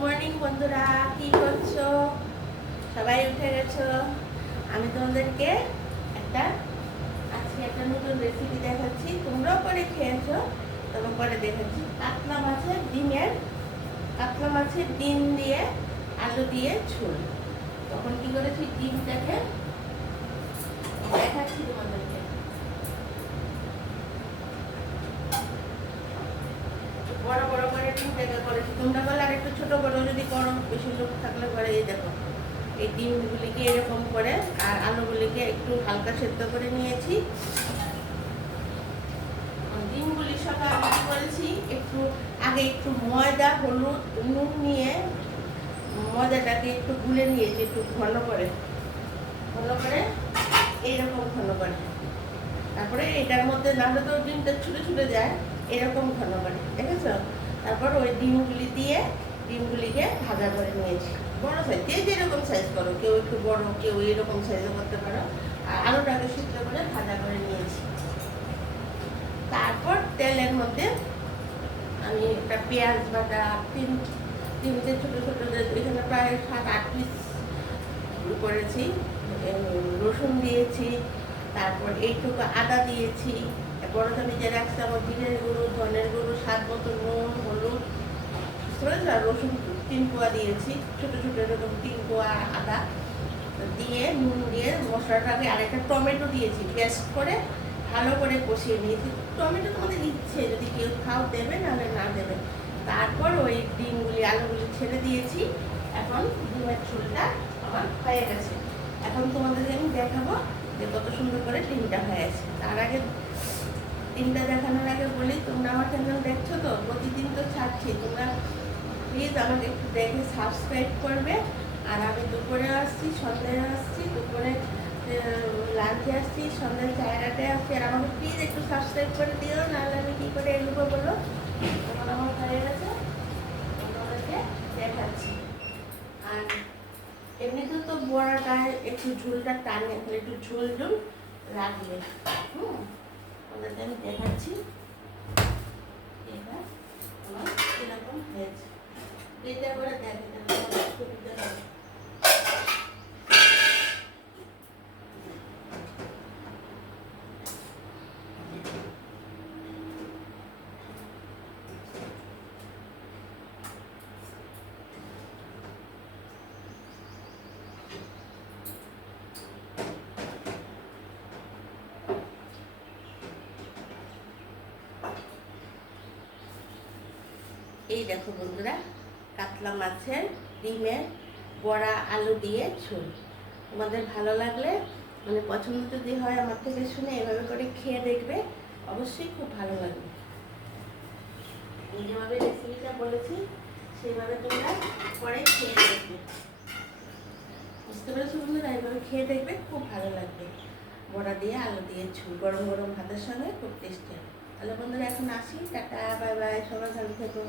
Morning বন্ধুরা, কি করছো? সবাই উঠে গেছো? আমি তোমাদেরকে একটা আজকে একটা নতুন রেসিপি দেখাচ্ছি। তোমরাও করে খেয়েছো, তবে পরে দেখাচ্ছি। কাতলা মাছের ডিম দিয়ে আলু দিয়ে ঝোল। তখন কি করেছি, ডিমটাকে দেখাচ্ছি তোমাদেরকে। বড় বড় করে ডিমটাকে করেছি। তোমরা বলে আর একটু ছোট বড় যদি করো, বেশি লোক থাকলে পরে এই দেখো এই ডিমগুলিকে এরকম করে আর আলুগুলিকে একটু হালকা সেদ্ধ করে নিয়েছি। ডিমগুলির সঙ্গে আমি কি করেছি, একটু ময়দা, হলুদ, নুন নিয়ে ময়দাটাকে একটু গুলে নিয়েছি, একটু ঘন করে এইরকম ঘন করে। তারপরে এটার মধ্যে নাহলে তো ডিমটা ছুটে ছুটে যায়, এরকম ঘন করে, দেখেছো? তারপর ওই ডিমগুলিকে ভাজা করে নিয়েছি। বড় সাইজ, যে যেরকম সাইজ করো, কেউ একটু বড়, কেউ এরকম সাইজও করতে পারো। আর আলুটাকে সিদ্ধ করে ভাজা করে নিয়েছি। তারপর তেলের মধ্যে আমি একটা পেঁয়াজ বাটা তিনটে ছোটো ছোটো, এখানে প্রায় 7-8 পিস করেছি, রসুন দিয়েছি। তারপর এইটুকু আদা দিয়েছি। বড় চামচে রাখছি আমার জিরের গুঁড়ো, ধনের গুঁড়ো, স্বাদ মতো নুন, হলুদ, রসুন 3 কোয়া দিয়েছি, ছোটো ছোটো এরকম 3 কোয়া আদা দিয়ে নুন দিয়ে মশলাটাকে, আর একটা টমেটো দিয়েছি, পেস্ট করে ভালো করে কষিয়ে নিয়েছি। টমেটো তোমাদের ইচ্ছে, যদি কেউ খাও দেবে, নাহলে না দেবে। তারপর ওই ডিমগুলি আলুগুলি ছেড়ে দিয়েছি। এখন ডিমের ঝোলটা আমার হয়ে গেছে। এখন তোমাদেরকে আমি দেখাবো যে কত সুন্দর করে ডিমটা হয়েছে। তার আগে ডিমটা দেখানোর আগে বলি, তোমরা আমার চ্যানেল দেখছো তো, প্রতিদিন তো ছাড়ছি, তোমরা প্লিজ আমাকে একটু দেখে সাবস্ক্রাইব করবে। আর আমি দুপুরে আসছি, সন্ধ্যায় আসছি, দুপুরে লাঞ্চে আসছি, সন্ধ্যায় 4টায় আসছি। আর আমাকে প্লিজ একটু সাবস্ক্রাইব করে দিও, নাহলে আমি কী করে এগোবো বলো। তখন আমার হয়ে গেছে, তোমাদেরকে দেখাচ্ছি। আর এমনিতে তো বড়াটায় একটু ঝোলটা টানে, একটু ঝোল রাখবে। ওদেরকে আমি দেখাচ্ছি এটা আমার এরকম হয়েছে। এটা করে সুবিধা হবে। এই দেখো বন্ধুরা, কাতলা মাছের ডিমের বড়া আলু দিয়ে ঝোল। তোমাদের ভালো লাগলে, মানে পছন্দ যদি হয় আমার থেকে শুনে এভাবে করে খেয়ে দেখবে, অবশ্যই খুব ভালো লাগবে। আমি যেভাবে রেসিপিটা বলেছি সেইভাবে তোমরা পরে খেয়ে দেখবে। বুঝতে পেরেছো বন্ধুরা? এইভাবে খেয়ে দেখবে, খুব ভালো লাগবে। বড়া দিয়ে আলু দিয়ে ঝোল গরম গরম ভাতের সঙ্গে খুব টেস্টি হবে। তাহলে বন্ধুরা এখন আসি, টাটা, বাই বাই, সবাই ভালো থেকো।